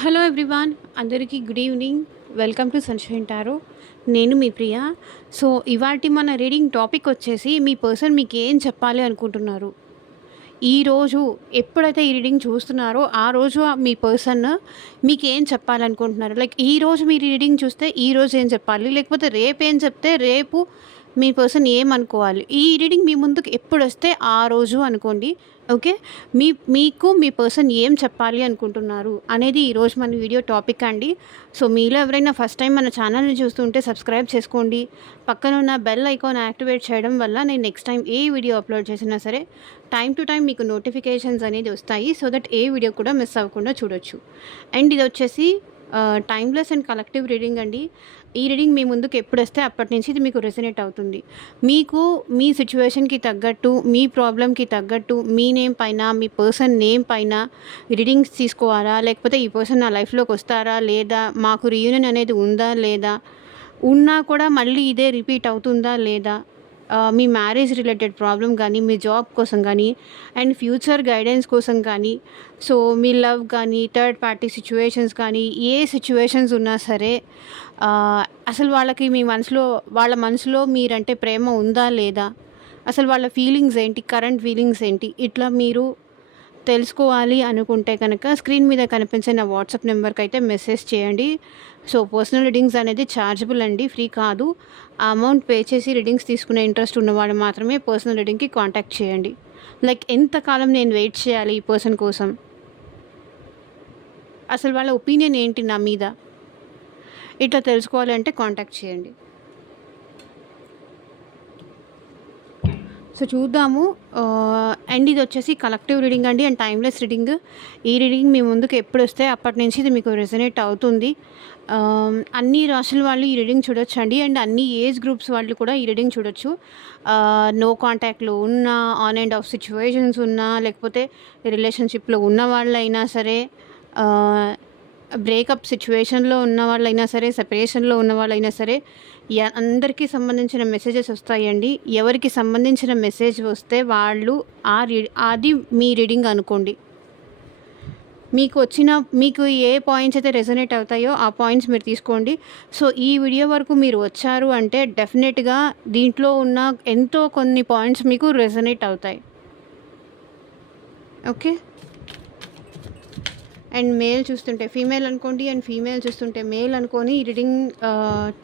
Hello everyone, అందరికీ good evening. Welcome to sunshine tarot. నేను మీ ప్రియ. So, ఇవాల్టి మన రీడింగ్ టాపిక్ వచ్చేసి మీ పర్సన్ మీకేం చెప్పాలి అనుకుంటున్నారు. ఈరోజు ఎప్పుడైతే ఈ రీడింగ్ చూస్తున్నారో, ఆ రోజు మీ పర్సన్ మీకేం చెప్పాలనుకుంటున్నారు. లైక్ ఈరోజు మీరు రీడింగ్ చూస్తే ఈరోజు ఏం చెప్పాలి, లేకపోతే రేపేం చెప్తే రేపు మీ పర్సన్ ఏమనుకోవాలి. ఈ రీడింగ్ మీ ముందుకు ఎప్పుడొస్తే ఆ రోజు అనుకోండి. ఓకే. మీకు మీ పర్సన్ ఏం చెప్పాలి అనుకుంటున్నారు అనేది ఈరోజు మన వీడియో టాపిక్ అండి. సో, మీలో ఎవరైనా ఫస్ట్ టైం మన ఛానల్ని చూస్తుంటే సబ్స్క్రైబ్ చేసుకోండి. పక్కన ఉన్న బెల్ ఐకాన్ యాక్టివేట్ చేయడం వల్ల నేను నెక్స్ట్ టైం ఏ వీడియో అప్లోడ్ చేసినా సరే టైం టు టైం మీకు నోటిఫికేషన్స్ అనేది వస్తాయి. సో దట్ ఏ వీడియో కూడా మిస్ అవ్వకుండా చూడొచ్చు. అండ్ ఇది వచ్చేసి టైమ్లెస్ అండ్ కలెక్టివ్ రీడింగ్ అండి. ఈ రీడింగ్ మీ ముందుకు ఎప్పుడొస్తే అప్పటి నుంచి ఇది మీకు రెసొనేట్ అవుతుంది. మీకు మీ సిచ్యువేషన్‌కి తగ్గట్టు, మీ ప్రాబ్లమ్‌కి తగ్గట్టు, మీ నేమ్ పైన, మీ పర్సన్ నేమ్ పైన రీడింగ్స్ తీసుకోవాలా? లేకపోతే ఈ పర్సన్ నా లైఫ్‌లోకి వస్తారా? లేదా? మాకు రీయూనియన్ అనేది ఉందా? లేదా? ఉన్నా కూడా మళ్ళీ ఇదే రిపీట్ అవుతుందా? లేదా? మీ మ్యారేజ్ రిలేటెడ్ ప్రాబ్లమ్ కానీ, మీ జాబ్ కోసం కానీ, అండ్ ఫ్యూచర్ గైడెన్స్ కోసం కానీ, సో మీ లవ్ కానీ, థర్డ్ పార్టీ సిచ్యువేషన్స్ కానీ, ఏ సిచ్యువేషన్స్ ఉన్నా సరే అసలు వాళ్ళకి మీ మనసులో వాళ్ళ మనసులో మీరంటే ప్రేమ ఉందా లేదా? అసలు వాళ్ళ ఫీలింగ్స్ ఏంటి? కరెంట్ ఫీలింగ్స్ ఏంటి? ఇట్లా మీరు తెలుసుకోవాలి అనుకుంటే కనుక స్క్రీన్ మీద కనిపించే నా వాట్సాప్ నెంబర్కి అయితే మెసేజ్ చేయండి. సో, పర్సనల్ రీడింగ్స్ అనేది ఛార్జబుల్ అండి, ఫ్రీ కాదు. ఆ అమౌంట్ పే చేసి రీడింగ్స్ తీసుకునే ఇంట్రెస్ట్ ఉన్నవాళ్ళు మాత్రమే పర్సనల్ రీడింగ్‌కి కాంటాక్ట్ చేయండి. లైక్ ఎంతకాలం నేను వెయిట్ చేయాలి ఈ పర్సన్ కోసం? అసలు వాళ్ళ ఒపీనియన్ ఏంటి నా మీద? ఇట్లా తెలుసుకోవాలంటే కాంటాక్ట్ చేయండి. సో, చూద్దాము. అండ్ ఇది వచ్చేసి కలెక్టివ్ రీడింగ్ అండి, అండ్ టైమ్లెస్ రీడింగ్. ఈ రీడింగ్ మీ ముందుకు ఎప్పుడొస్తే అప్పటి నుంచి ఇది మీకు రెసొనేట్ అవుతుంది. అన్ని రాశుల వాళ్ళు ఈ రీడింగ్ చూడొచ్చండి, అండ్ అన్ని ఏజ్ గ్రూప్స్ వాళ్ళు కూడా ఈ రీడింగ్ చూడొచ్చు. నో కాంటాక్ట్‌లో ఉన్న, ఆన్ అండ్ ఆఫ్ సిచ్యువేషన్స్ ఉన్నా, లేకపోతే రిలేషన్‌షిప్‌లో ఉన్న వాళ్ళైనా సరే, బ్రేకప్ సిచ్యువేషన్‌లో ఉన్న వాళ్ళైనా సరే, సెపరేషన్‌లో ఉన్న వాళ్ళైనా సరే, అందరికీ సంబంధించిన మెసేజెస్ వస్తాయండి. ఎవరికి సంబంధించిన మెసేజ్ వస్తే వాళ్ళు అది మీ రీడింగ్ అనుకోండి. మీకు ఏ పాయింట్స్ అయితే రెసొనేట్ అవుతాయో ఆ పాయింట్స్ మీరు తీసుకోండి. సో, ఈ వీడియో వరకు మీరు వచ్చారు అంటే డెఫినెట్‌గా దీంట్లో ఉన్న ఎంతో కొన్ని పాయింట్స్ మీకు రెసొనేట్ అవుతాయి. ఓకే. అండ్ మేల్ చూస్తుంటే ఫీమేల్ అనుకోండి, అండ్ ఫీమేల్ చూస్తుంటే మేల్ అనుకొని ఈ రీడింగ్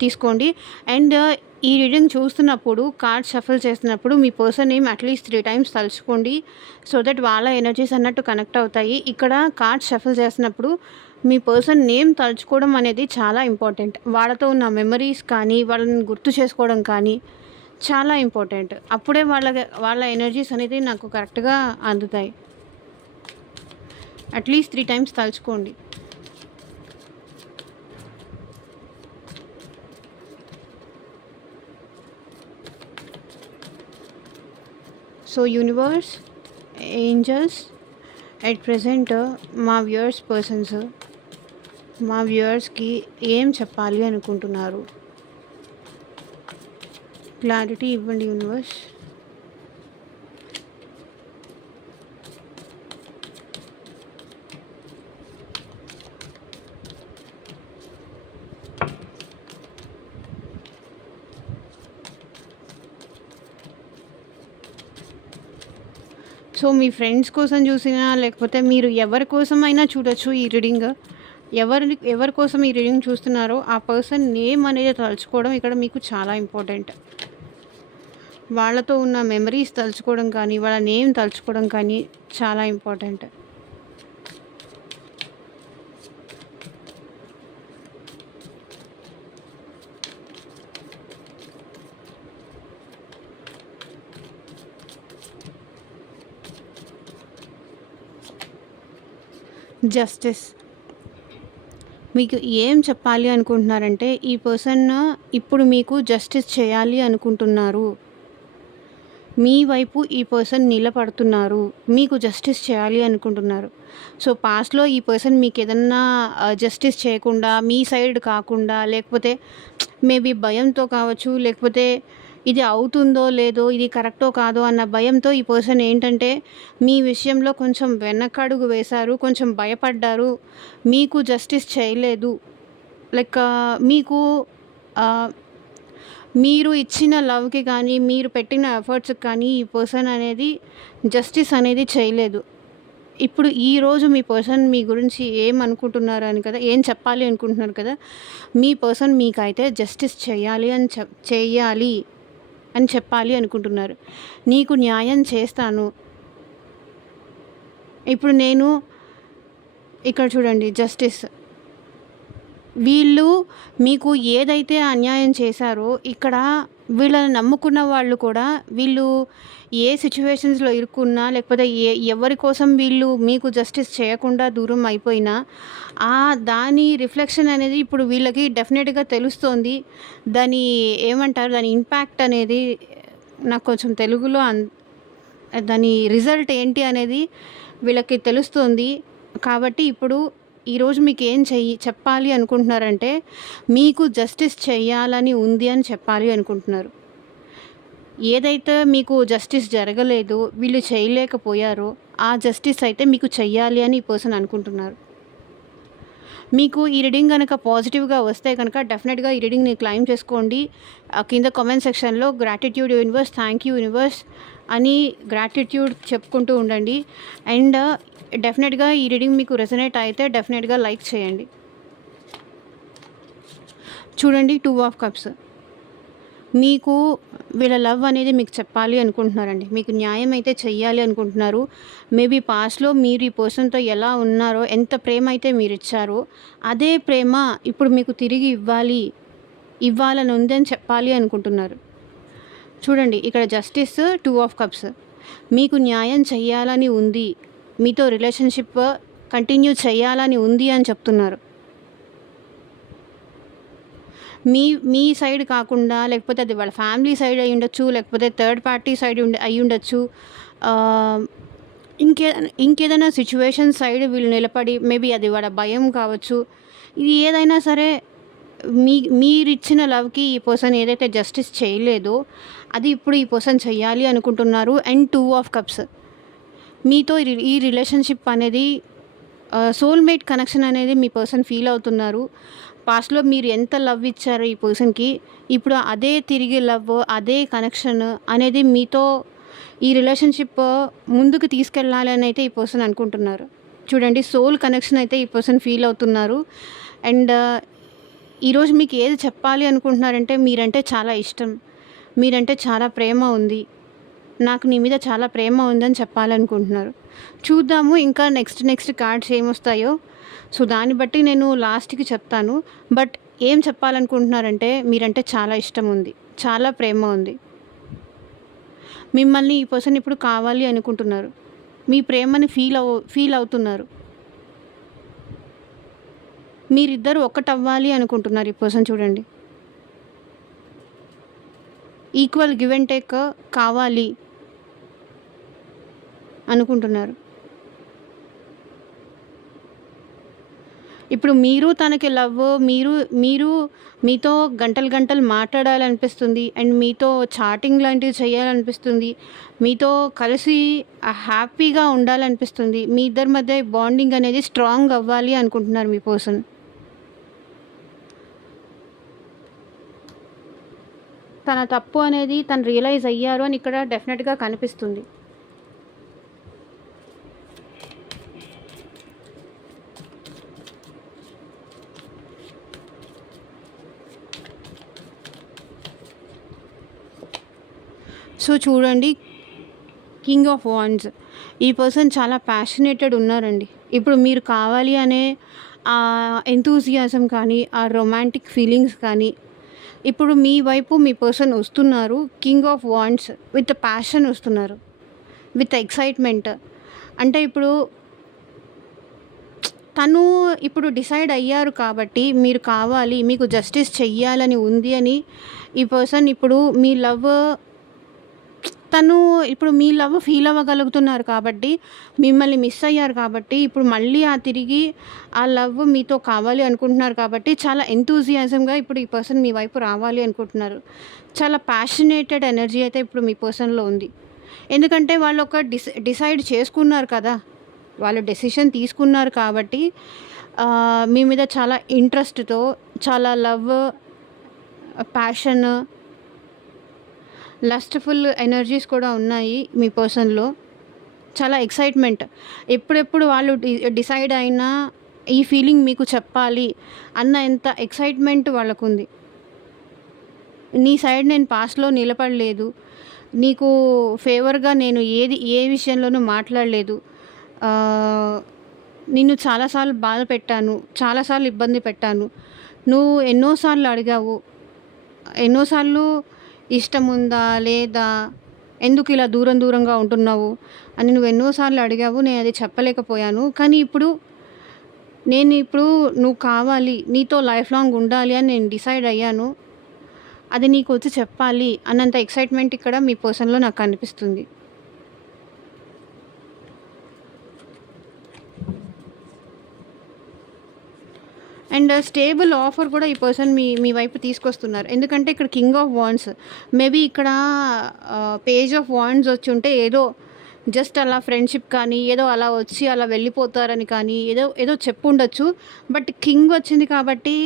తీసుకోండి. అండ్ ఈ రీడింగ్ చూస్తున్నప్పుడు కార్డ్ షఫుల్ చేస్తున్నప్పుడు మీ పర్సన్ నేమ్ అట్లీస్ట్ 3 టైమ్స్ తలుచుకోండి. సో దట్ వాళ్ళ ఎనర్జీస్ అన్నట్టు కనెక్ట్ అవుతాయి. ఇక్కడ కార్డ్ షఫుల్ చేస్తున్నప్పుడు మీ పర్సన్ నేమ్ తలుచుకోవడం అనేది చాలా ఇంపార్టెంట్. వాళ్ళతో ఉన్న మెమరీస్ కానీ, వాళ్ళని గుర్తు చేసుకోవడం కానీ చాలా ఇంపార్టెంట్. అప్పుడే వాళ్ళ ఎనర్జీస్ అనేది నాకు కరెక్ట్‌గా అందుతాయి. అట్లీస్ట్ 3 టైమ్స్ తలుచుకోండి. So, universe, angels, at present మా వ్యూవర్స్‌కి ఏం చెప్పాలి అనుకుంటున్నారు? క్లారిటీ ఇవ్వండి యూనివర్స్. సో, మీ ఫ్రెండ్స్ కోసం చూసినా, లేకపోతే మీరు ఎవరి కోసమైనా చూడొచ్చు ఈ రీడింగ్. ఎవరి కోసం ఈ రీడింగ్ చూస్తున్నారో ఆ పర్సన్ నేమ్ అనేది తలుచుకోవడం ఇక్కడ మీకు చాలా ఇంపార్టెంట్. వాళ్ళతో ఉన్న మెమరీస్ తలుచుకోవడం కానీ, వాళ్ళ నేమ్ తలుచుకోవడం కానీ చాలా ఇంపార్టెంట్. జస్టిస్. మీకు ఏం చెప్పాలి అనుకుంటున్నారంటే ఈ పర్సన్ ఇప్పుడు మీకు జస్టిస్ చేయాలి అనుకుంటున్నారు. మీ వైపు ఈ పర్సన్ నిలబడుతున్నారు. మీకు జస్టిస్ చేయాలి అనుకుంటున్నారు. సో, పాస్ట్‌లో ఈ పర్సన్ మీకేదన్నా జస్టిస్ చేయకుండా, మీ సైడ్ కాకుండా, లేకపోతే మేబీ భయంతో కావచ్చు, లేకపోతే ఇది అవుతుందో లేదో, ఇది కరెక్టో కాదో అన్న భయంతో ఈ పర్సన్ ఏంటంటే మీ విషయంలో కొంచెం వెనకడుగు వేశారు, కొంచెం భయపడ్డారు, మీకు జస్టిస్ చేయలేదు. లైక్ మీకు ఆహ్, మీరు ఇచ్చిన లవ్‌కి కానీ, మీరు పెట్టిన ఎఫర్ట్స్‌కి కానీ ఈ పర్సన్ అనేది జస్టిస్ అనేది చేయలేదు. ఇప్పుడు ఈరోజు మీ పర్సన్ మీ గురించి ఏమనుకుంటున్నారు అని కదా, ఏం చెప్పాలి అనుకుంటున్నారు కదా, మీ పర్సన్ మీకైతే జస్టిస్ చెయ్యాలి అని చెప్పాలి అనుకుంటున్నారు. నీకు న్యాయం చేస్తాను. ఇప్పుడు నేను ఇక్కడ చూడండి జస్టిస్. వీళ్ళు మీకు ఏదైతే అన్యాయం చేశారో ఇక్కడ వీళ్ళని నమ్ముకున్న వాళ్ళు కూడా వీళ్ళు ఏ సిచ్యువేషన్స్‌లో ఇరుక్కున్నా లేకపోతే ఎవరి కోసం వీళ్ళు మీకు జస్టిస్ చేయకుండా దూరం అయిపోయినా దాని రిఫ్లెక్షన్ అనేది ఇప్పుడు వీళ్ళకి డెఫినెట్‌గా తెలుస్తోంది. దాని ఏమంటారు, దాని ఇంపాక్ట్ అనేది నాకు కొంచెం తెలుగులో దాని రిజల్ట్ ఏంటి అనేది వీళ్ళకి తెలుస్తుంది. కాబట్టి ఇప్పుడు ఈరోజు మీకు ఏం చెప్పాలి అనుకుంటున్నారంటే మీకు జస్టిస్ చేయాలని ఉంది అని చెప్పాలి అనుకుంటున్నారు. ఏదైతే మీకు జస్టిస్ జరగలేదో, వీళ్ళు చేయలేకపోయారో ఆ జస్టిస్ అయితే మీకు చెయ్యాలి అని ఈ పర్సన్ అనుకుంటున్నారు. మీకు ఈ రీడింగ్ కనుక పాజిటివ్‌గా వస్తే కనుక డెఫినెట్‌గా ఈ రీడింగ్‌ని క్లెయిమ్ చేసుకోండి. కింద కామెంట్ సెక్షన్‌లో gratitude universe, thank you universe అని గ్రాటిట్యూడ్ చెప్పుకుంటూ ఉండండి. అండ్ డెఫినెట్‌గా ఈ రీడింగ్ మీకు రెసొనేట్ అయితే డెఫినెట్‌గా లైక్ చేయండి. చూడండి 2 ఆఫ్ కప్స్. మీకు వీళ్ళ లవ్ అనేది మీకు చెప్పాలి అనుకుంటున్నారండి. మీకు న్యాయం అయితే చెయ్యాలి అనుకుంటున్నారు. మేబీ పాస్ట్‌లో మీరు ఈ పర్సన్‌తో ఎలా ఉన్నారో, ఎంత ప్రేమ అయితే మీరిచ్చారో అదే ప్రేమ ఇప్పుడు మీకు తిరిగి ఇవ్వాలని ఉందని చెప్పాలి అనుకుంటున్నారు. చూడండి ఇక్కడ జస్టిస్, 2 ఆఫ్ కప్స్. మీకు న్యాయం చెయ్యాలని ఉంది, మీతో రిలేషన్షిప్ కంటిన్యూ చేయాలని ఉంది అని చెప్తున్నారు. మీ సైడ్ కాకుండా లేకపోతే అది వాళ్ళ ఫ్యామిలీ సైడ్ అయి ఉండొచ్చు, లేకపోతే థర్డ్ పార్టీ సైడ్ అయి ఉండొచ్చు. ఇంకేదైనా సిచ్యువేషన్ సైడ్ వీళ్ళు నిలబడి మేబీ అది వాళ్ళ భయం కావచ్చు. ఇది ఏదైనా సరే మీరిచ్చిన లవ్‌కి ఈ పర్సన్ ఏదైతే జస్టిస్ చేయలేదో అది ఇప్పుడు ఈ పర్సన్ చెయ్యాలి అనుకుంటున్నారు. And 2 of cups. మీతో ఈ రిలేషన్షిప్ అనేది సోల్‌మేట్ కనెక్షన్ అనేది మీ పర్సన్ ఫీల్ అవుతున్నారు. పాస్ట్‌లో మీరు ఎంత లవ్ ఇచ్చారో ఈ పర్సన్‌కి, ఇప్పుడు అదే తిరిగి లవ్, అదే కనెక్షన్ అనేది మీతో ఈ రిలేషన్షిప్ ముందుకు తీసుకెళ్ళాలి అని అయితే ఈ పర్సన్ అనుకుంటున్నారు. చూడండి సోల్ కనెక్షన్ అయితే ఈ పర్సన్ ఫీల్ అవుతున్నారు. అండ్ ఈరోజు మీకు ఏది చెప్పాలి అనుకుంటున్నారంటే మీరంటే చాలా ఇష్టం, మీరంటే చాలా ప్రేమ ఉంది, నాకు నీ మీద చాలా ప్రేమ ఉందని చెప్పాలనుకుంటున్నారు. చూద్దాము ఇంకా నెక్స్ట్ కార్డ్స్ ఏమొస్తాయో. సో దాన్ని బట్టి నేను లాస్ట్‌కి చెప్తాను. బట్ ఏం చెప్పాలనుకుంటున్నారంటే మీరంటే చాలా ఇష్టం ఉంది, చాలా ప్రేమ ఉంది. మిమ్మల్ని ఈ పర్సన్ ఇప్పుడు కావాలి అనుకుంటున్నారు. మీ ప్రేమని ఫీల్ అవుతున్నారు. మీరిద్దరు ఒక్కటవ్వాలి అనుకుంటున్నారు ఈ పర్సన్. చూడండి ఈక్వల్ గివ్ అండ్ టేక్ కావాలి అనుకుంటున్నారు. ఇప్పుడు మీరు తనకి లవ్, మీరు మీతో గంటలు మాట్లాడాలనిపిస్తుంది. అండ్ మీతో చాటింగ్ లాంటివి చేయాలనిపిస్తుంది. మీతో కలిసి హ్యాపీగా ఉండాలనిపిస్తుంది. మీ ఇద్దరి మధ్య బాండింగ్ అనేది స్ట్రాంగ్ అవ్వాలి అనుకుంటున్నారు మీ పర్సన్. తన తప్పు అనేది తను రియలైజ్ అయ్యారు అని ఇక్కడ డెఫినెట్‌గా కనిపిస్తుంది. సో చూడండి కింగ్ ఆఫ్ వాండ్స్. ఈ పర్సన్ చాలా ప్యాషనేటెడ్ ఉన్నారండి. ఇప్పుడు మీరు కావాలి అనే ఎంతూజియాజం కానీ, ఆ రొమాంటిక్ ఫీలింగ్స్ కానీ ఇప్పుడు మీ వైపు మీ పర్సన్ వస్తున్నారు. King of wands with passion వస్తున్నారు, విత్ ఎక్సైట్మెంట్. అంటే ఇప్పుడు తను ఇప్పుడు డిసైడ్ అయ్యారు కాబట్టి మీరు కావాలి, మీకు జస్టిస్ చెయ్యాలని ఉంది అని ఈ పర్సన్ ఇప్పుడు మీ లవ్ తను ఇప్పుడు మీ లవ్ ఫీల్ అవ్వగలుగుతున్నారు కాబట్టి, మిమ్మల్ని మిస్ అయ్యారు కాబట్టి, ఇప్పుడు మళ్ళీ తిరిగి ఆ లవ్ మీతో కావాలి అనుకుంటున్నారు కాబట్టి, చాలా ఎంతూజియాజంగా ఇప్పుడు ఈ పర్సన్ మీ వైపు రావాలి అనుకుంటున్నారు. చాలా ప్యాషనేటెడ్ ఎనర్జీ అయితే ఇప్పుడు మీ పర్సన్‌లో ఉంది. ఎందుకంటే వాళ్ళు ఒక డిసైడ్ చేసుకున్నారు కదా! వాళ్ళు డెసిషన్ తీసుకున్నారు కాబట్టి మీ మీద చాలా ఇంట్రెస్ట్‌తో, చాలా లవ్, ప్యాషన్, లస్ట్‌ఫుల్ ఎనర్జీస్ కూడా ఉన్నాయి మీ పర్సన్‌లో. చాలా ఎక్సైట్‌మెంట్. ఎప్పుడెప్పుడు వాళ్ళు డిసైడ్ అయినా ఈ ఫీలింగ్ మీకు చెప్పాలి అన్న ఎంత ఎక్సైట్‌మెంట్ వాళ్ళకుంది. నీ సైడ్ నేను పాస్ట్‌లో నిలబడలేదు. నీకు ఫేవర్‌గా నేను ఏ విషయంలోనూ మాట్లాడలేదు. ఆహ్, నిన్ను చాలా సార్లు బాధ పెట్టాను. చాలా సార్లు ఇబ్బంది పెట్టాను. నువ్వు ఎన్నో సార్లు అడిగావు. ఎన్నో సార్లు ఇష్టముందా? లేదా? ఎందుకిలా దూరం దూరంగా ఉంటున్నావు? అని నువ్వు ఎన్నో సార్లు అడిగావు. నేనది చెప్పలేకపోయాను. కానీ నేనిప్పుడు నువ్వు కావాలి, నీతో లైఫ్ లాంగ్ ఉండాలి అని నేను డిసైడ్ అయ్యాను. అది నీకొచ్చి చెప్పాలి అన్నంత ఎక్సైట్‌మెంట్ ఇక్కడ మీ పర్సన్‌లో నాకు కనిపిస్తుంది. అండ్ స్టేబుల్ ఆఫర్ కూడా ఈ పర్సన్ మీ మీ వైపు తీసుకొస్తున్నారు. ఎందుకంటే ఇక్కడ కింగ్ ఆఫ్ వాండ్స్. మేబీ ఇక్కడ పేజ్ ఆఫ్ వాండ్స్ వచ్చుంటే ఏదో జస్ట్ అలా ఫ్రెండ్‌షిప్ కానీ, ఏదో అలా వచ్చి అలా వెళ్ళిపోతారని కానీ, ఏదో చెప్పుండొచ్చు. బట్ కింగ్ వచ్చింది కాబట్టి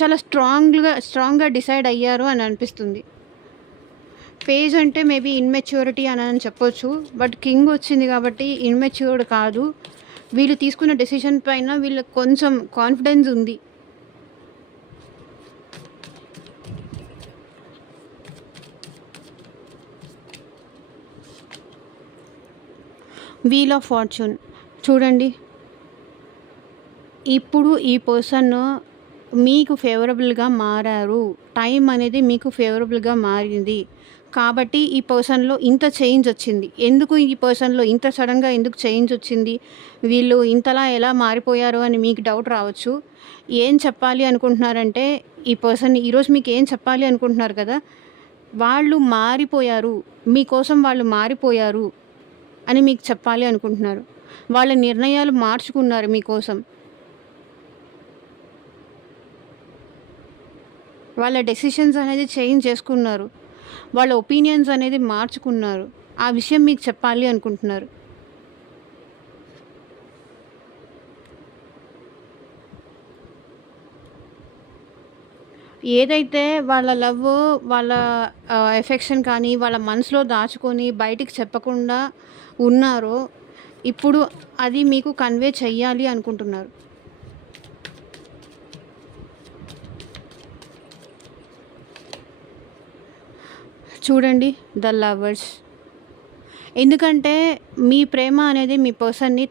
చాలా స్ట్రాంగ్‌గా డిసైడ్ అయ్యారు అని అనిపిస్తుంది. పేజ్ అంటే మేబీ ఇమ్మెచ్యూరిటీ అని చెప్పొచ్చు. బట్ కింగ్ వచ్చింది కాబట్టి ఇమ్మెచ్యూర్డ్ కాదు. వీళ్ళు తీసుకున్న డెసిషన్ పైన వీళ్ళకి కొంచెం కాన్ఫిడెన్స్ ఉంది. వీల్ ఆఫ్ ఫార్చ్యూన్ చూడండి. ఇప్పుడు ఈ పర్సన్ మీకు ఫేవరబుల్‌గా మారారు. టైం అనేది మీకు ఫేవరబుల్‌గా మారింది. కాబట్టి ఈ పర్సన్‌లో ఇంత చేంజ్ వచ్చింది. ఎందుకు ఈ పర్సన్‌లో ఇంత సడెన్‌గా ఎందుకు చేంజ్ వచ్చింది? వీళ్ళు ఇంతలా ఎలా మారిపోయారు అని మీకు డౌట్ రావచ్చు. ఏం చెప్పాలి అనుకుంటున్నారంటే ఈ పర్సన్ ఈరోజు మీకు ఏం చెప్పాలి అనుకుంటున్నారు కదా! వాళ్ళు మారిపోయారు. మీకోసం వాళ్ళు మారిపోయారు అని మీకు చెప్పాలి అనుకుంటున్నారు. వాళ్ళ నిర్ణయాలు మార్చుకున్నారు మీకోసం. వాళ్ళ డెసిషన్స్ అనేది చేంజ్ చేసుకున్నారు. వాళ్ళ ఒపీనియన్స్ అనేది మార్చుకున్నారు. ఆ విషయం మీకు చెప్పాలి అనుకుంటున్నారు. ఏదైతే వాళ్ళ లవ్, వాళ్ళ ఎఫెక్షన్ కానీ, వాళ్ళ మనసులో దాచుకొని బయటికి చెప్పకుండా ఉన్నారో, ఇప్పుడు అది మీకు కన్వే చెయ్యాలి అనుకుంటున్నారు. చూడండి ద లవర్స్. ఎందుకంటే మీ ప్రేమ అనేది మీ పర్సన్‌ని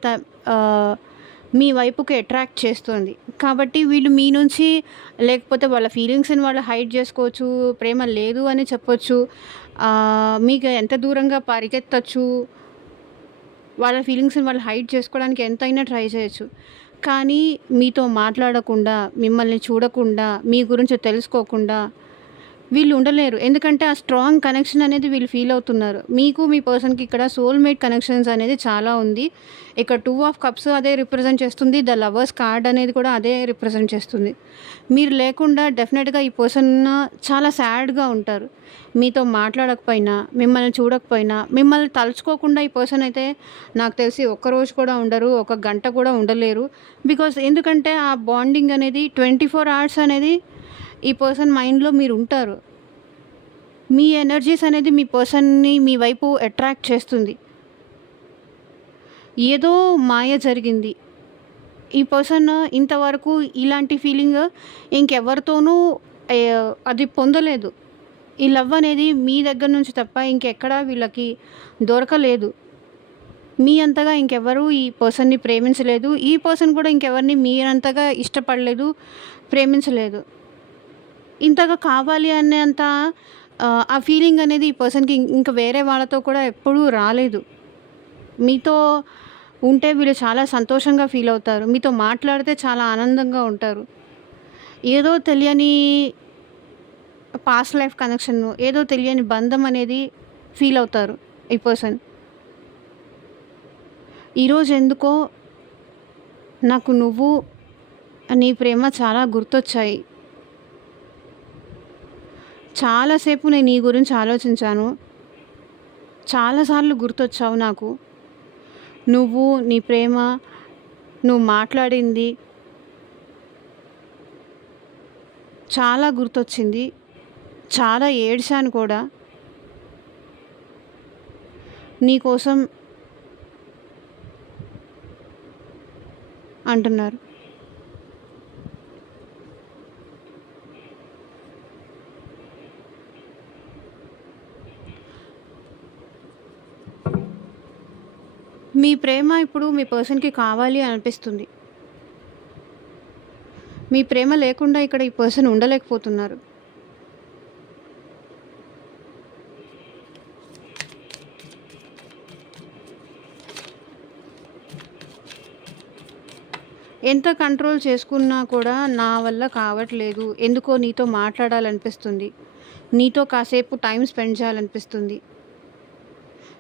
మీ వైపుకి అట్రాక్ట్ చేస్తుంది. కాబట్టి వీళ్ళు మీ నుంచి లేకపోతే వాళ్ళ ఫీలింగ్స్‌ని వాళ్ళు హైడ్ చేసుకోవచ్చు. ప్రేమ లేదు అని చెప్పొచ్చు. మీకు ఎంత దూరంగా పరిగెత్తొచ్చు. వాళ్ళ ఫీలింగ్స్‌ని వాళ్ళు హైడ్ చేసుకోవడానికి ఎంతైనా ట్రై చేయొచ్చు. కానీ మీతో మాట్లాడకుండా, మిమ్మల్ని చూడకుండా, మీ గురించి తెలుసుకోకుండా వీళ్ళు ఉండలేరు. ఎందుకంటే ఆ స్ట్రాంగ్ కనెక్షన్ అనేది వీళ్ళు ఫీల్ అవుతున్నారు. మీకు మీ పర్సన్‌కి ఇక్కడ సోల్‌మేట్ కనెక్షన్స్ అనేది చాలా ఉంది. ఇక్కడ 2 ఆఫ్ కప్స్ అదే రిప్రజెంట్ చేస్తుంది. ద లవర్స్ కార్డ్ అనేది కూడా అదే రిప్రజెంట్ చేస్తుంది. మీరు లేకుండా డెఫినెట్‌గా ఈ పర్సన్ చాలా సాడ్‌గా ఉంటారు. మీతో మాట్లాడకపోయినా, మిమ్మల్ని చూడకపోయినా, మిమ్మల్ని తలుచుకోకుండా ఈ పర్సన్ అయితే నాకు తెలిసి ఒక్కరోజు కూడా ఉండరు. ఒక గంట కూడా ఉండలేరు. బికాజ్ ఎందుకంటే ఆ బాండింగ్ అనేది 24 అవర్స్ అనేది ఈ పర్సన్ మైండ్‌లో మీరుంటారు. మీ ఎనర్జీస్ అనేది మీ పర్సన్‌ని మీ వైపు అట్రాక్ట్ చేస్తుంది. ఏదో మాయ జరిగింది. ఈ పర్సన్ ఇంతవరకు ఇలాంటి ఫీలింగ్ ఇంకెవరితోనూ అది పొందలేదు. ఈ లవ్ అనేది మీ దగ్గర నుంచి తప్ప ఇంకెక్కడా వీళ్ళకి దొరకలేదు. మీ అంతగా ఇంకెవరు ఈ పర్సన్‌ని ప్రేమించలేదు. ఈ పర్సన్ కూడా ఇంకెవరిని మీరంతగా ఇష్టపడలేదు, ప్రేమించలేదు. ఇంతగా కావాలి అనేంత ఆ ఫీలింగ్ అనేది ఈ పర్సన్‌కి ఇంక వేరే వాళ్ళతో కూడా ఎప్పుడూ రాలేదు. మీతో ఉంటే వీళ్ళు చాలా సంతోషంగా ఫీల్ అవుతారు. మీతో మాట్లాడితే చాలా ఆనందంగా ఉంటారు. ఏదో తెలియని పాస్ట్ లైఫ్ కనెక్షన్, ఏదో తెలియని బంధం అనేది ఫీల్ అవుతారు ఈ పర్సన్. ఈరోజు ఎందుకో నాకు నువ్వు, నీ ప్రేమ చాలా గుర్తొచ్చాయి. చాలాసేపు నేను నీ గురించి ఆలోచించాను. చాలాసార్లు గుర్తొచ్చావు నాకు. నువ్వు, నీ ప్రేమ, నువ్వు మాట్లాడింది చాలా గుర్తొచ్చింది. చాలా ఏడ్చాను కూడా. నీకోసం అంటున్నారు. మీ ప్రేమ ఇప్పుడు మీ పర్సన్‌కి కావాలి అనిపిస్తుంది. మీ ప్రేమ లేకుండా ఇక్కడ ఈ పర్సన్ ఉండలేకపోతున్నారు. ఎంత కంట్రోల్ చేసుకున్నా కూడా నా వల్ల కావట్లేదు. ఎందుకో నీతో మాట్లాడాలనిపిస్తుంది. నీతో కాసేపు టైం స్పెండ్ చేయాలనిపిస్తుంది.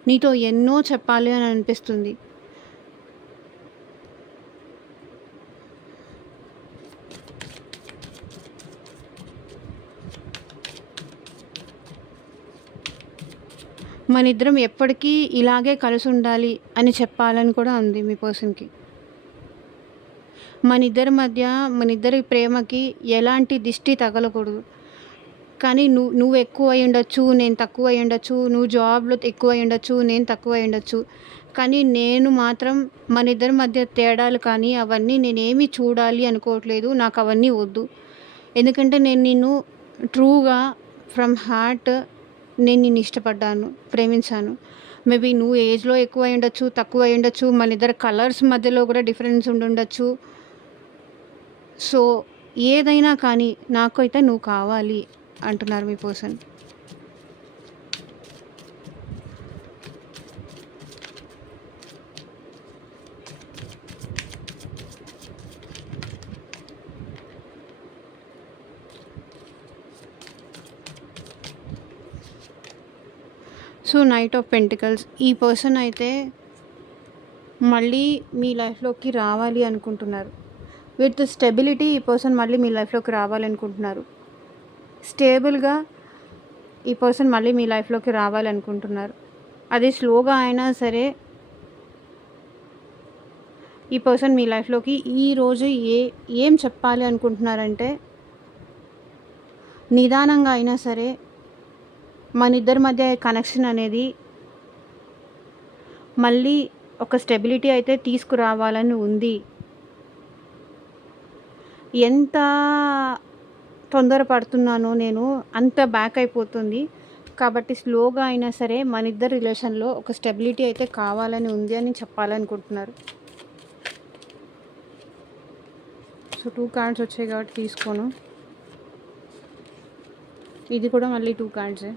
నీతో ఎన్నో చెప్పాలి అని అనిపిస్తుంది. మనిద్దరం ఎప్పటికీ ఇలాగే కలిసి ఉండాలి అని చెప్పాలని కూడా ఉంది మీ పర్సన్‌కి. మనిద్దరి ప్రేమకి ఎలాంటి దిష్టి తగలకూడదు. కానీ నువ్వు ఎక్కువ అయ్యుండొచ్చు, నేను తక్కువ అయ్యుండొచ్చు. నువ్వు జాబ్‌లో ఎక్కువ అయ్యుండొచ్చు, నేను తక్కువ అయ్యుండొచ్చు. కానీ నేను మాత్రం మనిద్దరి మధ్య తేడాలు కానీ అవన్నీ నేనేమి చూడాలి అనుకోవట్లేదు. నాకు అవన్నీ వద్దు. ఎందుకంటే నేను నిన్ను ట్రూగా ఫ్రమ్ హార్ట్ నేను నిన్ను ఇష్టపడ్డాను, ప్రేమించాను. మేబీ నువ్వు ఏజ్‌లో ఎక్కువ అయ్యుండొచ్చు, తక్కువ అయ్యుండొచ్చు. మనిద్దరి కలర్స్ మధ్యలో కూడా డిఫరెన్స్ ఉండుండొచ్చు. సో, ఏదైనా కానీ నాకైతే నువ్వు కావాలి అంటున్నారు మీ person. So, knight of pentacles ఈ పర్సన్ అయితే మళ్ళీ మీ లైఫ్‌లోకి రావాలి అనుకుంటున్నారు. విత్ స్టెబిలిటీ ఈ పర్సన్ మళ్ళీ మీ లైఫ్‌లోకి రావాలనుకుంటున్నారు. స్టేబుల్‌గా ఈ పర్సన్ మళ్ళీ మీ లైఫ్‌లోకి రావాలనుకుంటున్నారు. అది స్లోగా అయినా సరే ఈ పర్సన్ మీ లైఫ్‌లోకి ఈరోజు ఏం చెప్పాలి అనుకుంటున్నారంటే, నిదానంగా అయినా సరే మనిద్దరి మధ్య కనెక్షన్ అనేది మళ్ళీ ఒక స్టెబిలిటీ అయితే తీసుకురావాలని ఉంది. ఎంత తొందరపడుతున్నానో నేను అంత బ్యాక్ అయిపోతుంది. కాబట్టి స్లోగా అయినా సరే మనిద్దరి రిలేషన్‌లో ఒక స్టెబిలిటీ అయితే కావాలని ఉంది అని చెప్పాలనుకుంటున్నారు. సో, 2 కార్డ్స్ వచ్చాయి కాబట్టి తీసుకోను. ఇది కూడా మళ్ళీ 2 కార్డ్సే.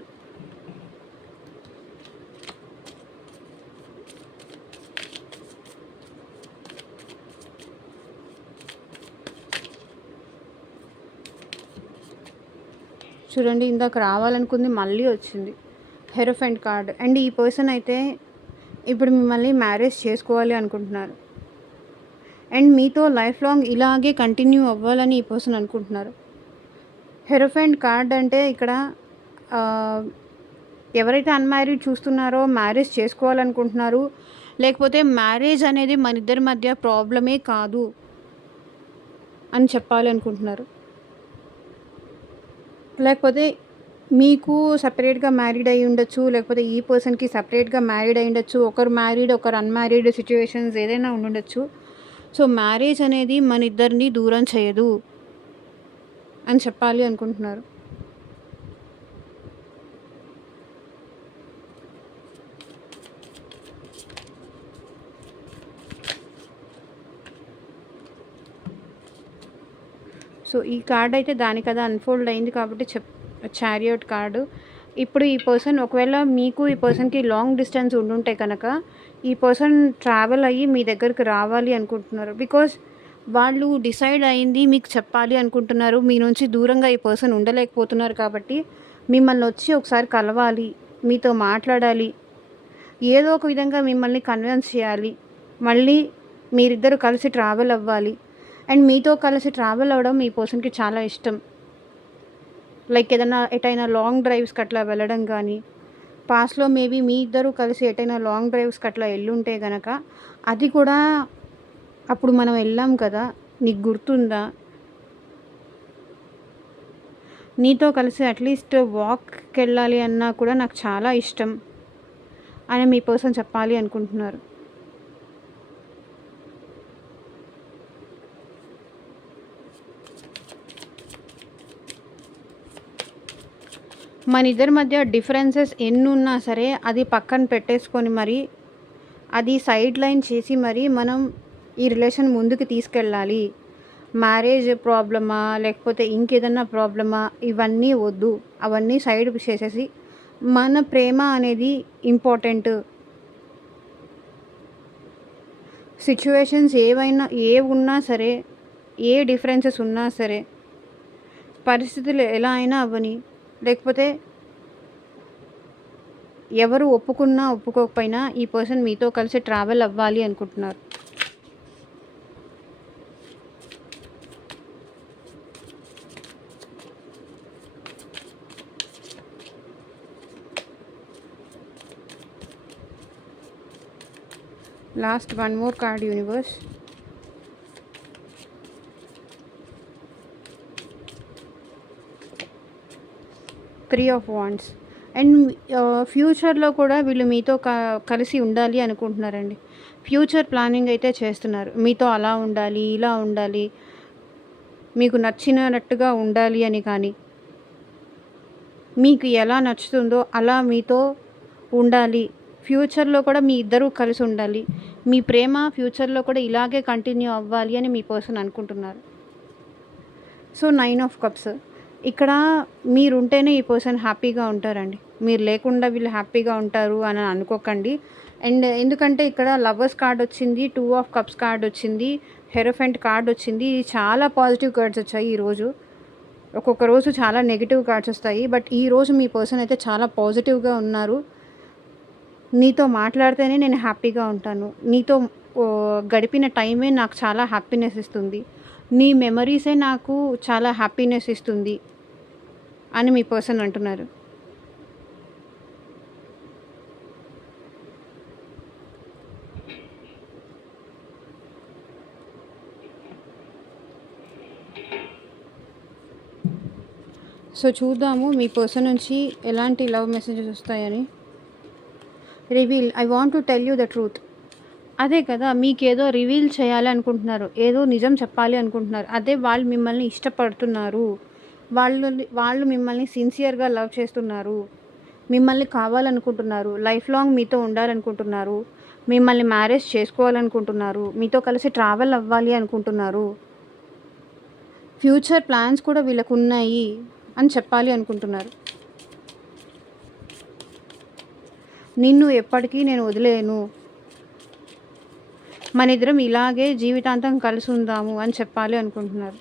చూడండి, ఇందాక రావాలనుకుంది మళ్ళీ వచ్చింది. Hierophant card. అండ్ ఈ పర్సన్ అయితే ఇప్పుడు మిమ్మల్ని మ్యారేజ్ చేసుకోవాలి అనుకుంటున్నారు. అండ్ మీతో లైఫ్ లాంగ్ ఇలాగే కంటిన్యూ అవ్వాలని ఈ పర్సన్ అనుకుంటున్నారు. హెరోఫెంట్ కార్డ్ అంటే ఇక్కడ ఎవరైతే అన్మ్యారీడ్ చూస్తున్నారో మ్యారేజ్ చేసుకోవాలనుకుంటున్నారు. లేకపోతే మ్యారేజ్ అనేది మన ఇద్దరి మధ్య ప్రాబ్లమే కాదు అని చెప్పాలనుకుంటున్నారు. లేకపోతే మీకు సపరేట్‌గా మ్యారీడ్ అయ్యి ఉండొచ్చు. లేకపోతే ఈ పర్సన్‌కి సపరేట్‌గా మ్యారీడ్ అయ్యి ఉండొచ్చు. ఒకరు మ్యారీడ్, ఒకరు అన్‌మ్యారీడ్ సిట్యుయేషన్స్ ఏదైనా ఉండుండొచ్చు. సో, మ్యారేజ్ అనేది మన ఇద్దరిని దూరం చేయదు అని చెప్పాలి అనుకుంటున్నారు. సో, ఈ కార్డ్ అయితే దానికదే అన్‌ఫోల్డ్ అయింది కాబట్టి చారియట్ కార్డు. ఇప్పుడు ఈ పర్సన్ ఒకవేళ మీకు ఈ పర్సన్‌కి లాంగ్ డిస్టెన్స్ ఉండుంటే కనుక ఈ పర్సన్ ట్రావెల్ అయ్యి మీ దగ్గరికి రావాలి అనుకుంటున్నారు. బికాజ్ వాళ్ళు డిసైడ్ అయింది మీకు చెప్పాలి అనుకుంటున్నారు. మీ నుంచి దూరంగా ఈ పర్సన్ ఉండలేకపోతున్నారు కాబట్టి మిమ్మల్ని వచ్చి ఒకసారి కలవాలి మీతో మాట్లాడాలి, ఏదో ఒక విధంగా మిమ్మల్ని కన్విన్స్ చేయాలి. మళ్ళీ మీరిద్దరూ కలిసి ట్రావెల్ అవ్వాలి. అండ్ మీతో కలిసి ట్రావెల్ అవ్వడం మీ పర్సన్‌కి చాలా ఇష్టం. లైక్ ఏదన్నా ఎటైనా లాంగ్ డ్రైవ్స్‌కి అట్లా వెళ్ళడం గానీ, పాస్ట్‌లో మేబీ మీ ఇద్దరూ కలిసి ఎటైనా లాంగ్ డ్రైవ్స్‌కి అట్లా ఎళ్ళుంటే గనక, అది కూడా అప్పుడు మనం వెళ్ళాం కదా! నీకు గుర్తుందా? నీతో కలిసి అట్‌లీస్ట్ వాక్‌కెళ్ళాలి అన్నా కూడా నాకు చాలా ఇష్టం అని మీ పర్సన్ చెప్పాలి అనుకుంటున్నారు. మనిద్దరి మధ్య డిఫరెన్సెస్ ఎన్నున్నా సరే అది పక్కన పెట్టేసుకొని మరి, అది సైడ్ లైన్ చేసి మరి మనం ఈ రిలేషన్ ముందుకు తీసుకెళ్ళాలి. మ్యారేజ్ ప్రాబ్లమా, లేకపోతే ఇంకేదన్నా ప్రాబ్లమా, ఇవన్నీ వద్దు. అవన్నీ సైడ్ చేసేసి మన ప్రేమ అనేది ఇంపార్టెంట్. సిట్యుయేషన్స్ ఏవున్నా సరే, ఏ డిఫరెన్సెస్ ఉన్నా సరే, పరిస్థితులు ఎలా అయినా అవ్వని, లేకపోతే ఎవరు ఒప్పుకున్నా, ఒప్పుకోకపోయినా ఈ పర్సన్ మీతో కలిసి ట్రావెల్ అవ్వాలి అనుకుంటున్నారు. Last one more card universe. Three of wands. And ఫ్యూచర్లో కూడా వీళ్ళు మీతో కలిసి ఉండాలి అనుకుంటున్నారండి. ఫ్యూచర్ ప్లానింగ్ అయితే చేస్తున్నారు. మీతో అలా ఉండాలి, ఇలా ఉండాలి, మీకు నచ్చినట్టుగా ఉండాలి అని కానీ, మీకు ఎలా నచ్చుతుందో అలా మీతో ఉండాలి. ఫ్యూచర్లో కూడా మీ ఇద్దరూ కలిసి ఉండాలి. మీ ప్రేమ ఫ్యూచర్లో కూడా ఇలాగే కంటిన్యూ అవ్వాలి అని మీ పర్సన్ అనుకుంటున్నారు. So 9 of cups. ఇక్కడ మీరుంటేనే ఈ పర్సన్ హ్యాపీగా ఉంటారండి. మీరు లేకుండా వీళ్ళు హ్యాపీగా ఉంటారు అని అనుకోకండి. అండ్ ఎందుకంటే ఇక్కడ లవర్స్ కార్డ్ వచ్చింది, 2 ఆఫ్ కప్స్ కార్డ్ వచ్చింది, హెరోఫెంట్ కార్డ్ వచ్చింది. ఇది చాలా పాజిటివ్ కార్డ్స్ వచ్చాయి ఈరోజు. ఒక్కొక్క రోజు చాలా నెగిటివ్ కార్డ్స్ వస్తాయి. బట్ ఈరోజు మీ పర్సన్ అయితే చాలా పాజిటివ్గా ఉన్నారు. నీతో మాట్లాడితేనే నేను హ్యాపీగా ఉంటాను. నీతో గడిపిన టైమే నాకు చాలా హ్యాపీనెస్ ఇస్తుంది. నీ మెమరీసే నాకు చాలా హ్యాపీనెస్ ఇస్తుంది అని మీ పర్సన్ అంటున్నారు. సో చూద్దాము మీ పర్సన్ నుంచి ఎలాంటి లవ్ మెసేజెస్ వస్తాయని. Reveal, I want to tell you the truth. అదే కదా, మీకేదో రివీల్ చేయాలి అనుకుంటున్నారు, ఏదో నిజం చెప్పాలి అనుకుంటున్నారు. అదే వాళ్ళు మిమ్మల్ని ఇష్టపడుతున్నారు, వాళ్ళు మిమ్మల్ని సిన్సియర్గా లవ్ చేస్తున్నారు, మిమ్మల్ని కావాలనుకుంటున్నారు, లైఫ్ లాంగ్ మీతో ఉండాలనుకుంటున్నారు, మిమ్మల్ని మ్యారేజ్ చేసుకోవాలనుకుంటున్నారు, మీతో కలిసి ట్రావెల్ అవ్వాలి అనుకుంటున్నారు, ఫ్యూచర్ ప్లాన్స్ కూడా వీళ్ళకు ఉన్నాయి అని చెప్పాలి అనుకుంటున్నారు. నిన్ను ఎప్పటికీ నేను వదిలేను, మన ఇద్దరం ఇలాగే జీవితాంతం కలిసి ఉందాము అని చెప్పాలి అనుకుంటున్నారు.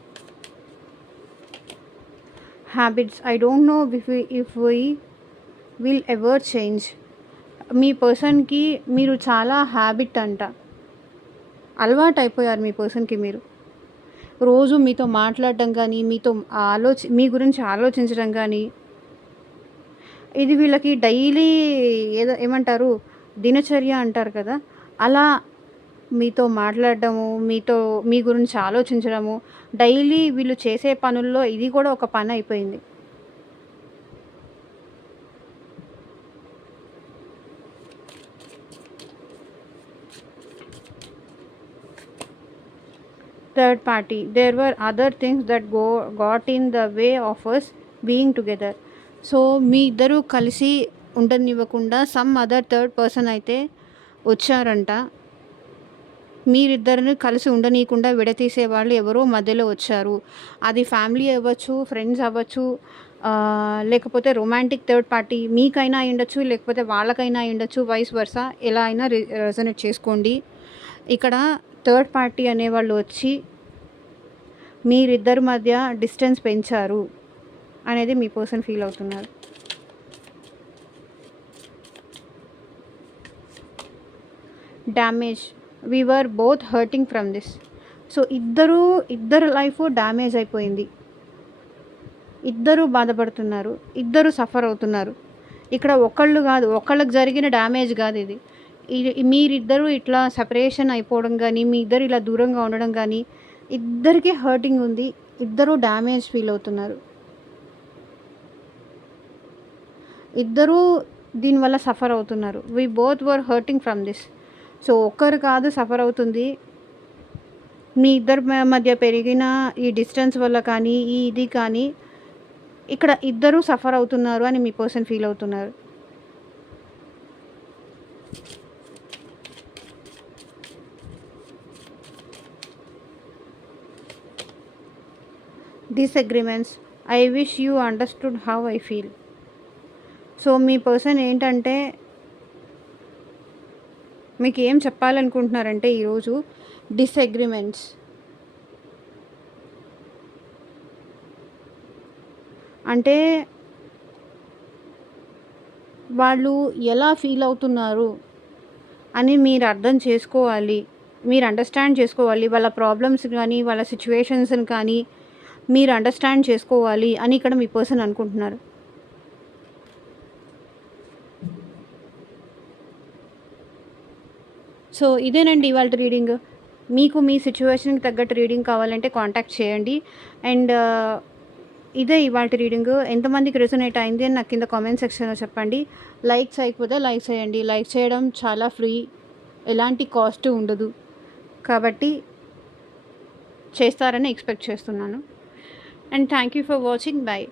Habits, I don't know if we will ever change. మీ పర్సన్కి మీరు చాలా హ్యాబిట్ అంట, అలవాటు అయిపోయారు మీ పర్సన్కి. మీరు రోజు మీతో మాట్లాడడం కానీ, మీతో మీ గురించి ఆలోచించడం కానీ, ఇది వీళ్ళకి డైలీ ఏమంటారు, దినచర్య అంటారు కదా, అలా మీతో మాట్లాడడము, మీ గురించి ఆలోచించడము, డైలీ వీళ్ళు చేసే పనుల్లో ఇది కూడా ఒక పని అయిపోయింది. Third party, there were other things that got in the way of us being together. So మీ ఇద్దరూ కలిసి ఉండనివ్వకుండా సమ్ అదర్ థర్డ్ పర్సన్ అయితే వచ్చారంట. మీరిద్దరిని కలిసి ఉండనీయకుండా విడతీసే వాళ్ళు ఎవరో మధ్యలో వచ్చారు. అది ఫ్యామిలీ అవ్వచ్చు, ఫ్రెండ్స్ అవ్వచ్చు, లేకపోతే రొమాంటిక్ థర్డ్ పార్టీ మీకైనా అయ్యుండొచ్చు, లేకపోతే వాళ్ళకైనా అయ్యుండొచ్చు, వైస్ వర్సా, ఎలా అయినా రెజొనేట్ చేసుకోండి. ఇక్కడ థర్డ్ పార్టీ అనేవాళ్ళు వచ్చి మీరిద్దరి మధ్య డిస్టెన్స్ పెంచారు అనేది మీ పర్సన్ ఫీల్ అవుతున్నారు. Damage, we were both hurting from this. So ఇద్దరు లైఫ్ డ్యామేజ్ అయిపోయింది, ఇద్దరు బాధపడుతున్నారు, ఇద్దరు సఫర్ అవుతున్నారు. ఇక్కడ ఒకళ్ళు కాదు, ఒకళ్ళకి జరిగిన డ్యామేజ్ కాదు ఇది. మీరిద్దరూ ఇట్లా సెపరేషన్ అయిపోవడం కానీ, మీ ఇద్దరు ఇలా దూరంగా ఉండడం కానీ, ఇద్దరికీ హర్టింగ్ ఉంది, ఇద్దరూ డ్యామేజ్ ఫీల్ అవుతున్నారు, ఇద్దరూ దీనివల్ల సఫర్ అవుతున్నారు. We both were hurting from this. So ఒక్కరు కాదు సఫర్ అవుతుంది, మీ ఇద్దరి మధ్య పెరిగిన ఈ డిస్టెన్స్ వల్ల కానీ, ఇది కానీ, ఇక్కడ ఇద్దరూ సఫర్ అవుతున్నారు అని మీ పర్సన్ ఫీల్ అవుతున్నారు. Disagreements, I wish you understood how I feel. So me person ఏంటంటే మీకు ఏం చెప్పాలనుకుంటున్నారంటే ఈరోజు డిసగ్రిమెంట్స్ అంటే వాళ్ళు ఎలా ఫీల్ అవుతున్నారు అని మీరు అర్థం చేసుకోవాలి, మీరు అండర్స్టాండ్ చేసుకోవాలి. వాళ్ళ ప్రాబ్లమ్స్ కానీ, వాళ్ళ సిచ్యువేషన్స్ని కానీ మీరు అండర్స్టాండ్ చేసుకోవాలి అని ఇక్కడ మీ పర్సన్ అనుకుంటున్నారు. సో ఇదేనండి ఇవాళ రీడింగ్. మీకు మీ సిచ్యువేషన్కి తగ్గట్టు రీడింగ్ కావాలంటే కాంటాక్ట్ చేయండి. అండ్ ఇదే ఇవాళ రీడింగ్. ఎంతమందికి రెసొనేట్ అయింది అని నాకు కింద కామెంట్ సెక్షన్లో చెప్పండి. లైక్స్ అయిపోతే లైక్ చేయండి, లైక్ చేయడం చాలా ఫ్రీ, ఎలాంటి కాస్ట్ ఉండదు, కాబట్టి చేస్తారని ఎక్స్పెక్ట్ చేస్తున్నాను. And thank you for watching. By.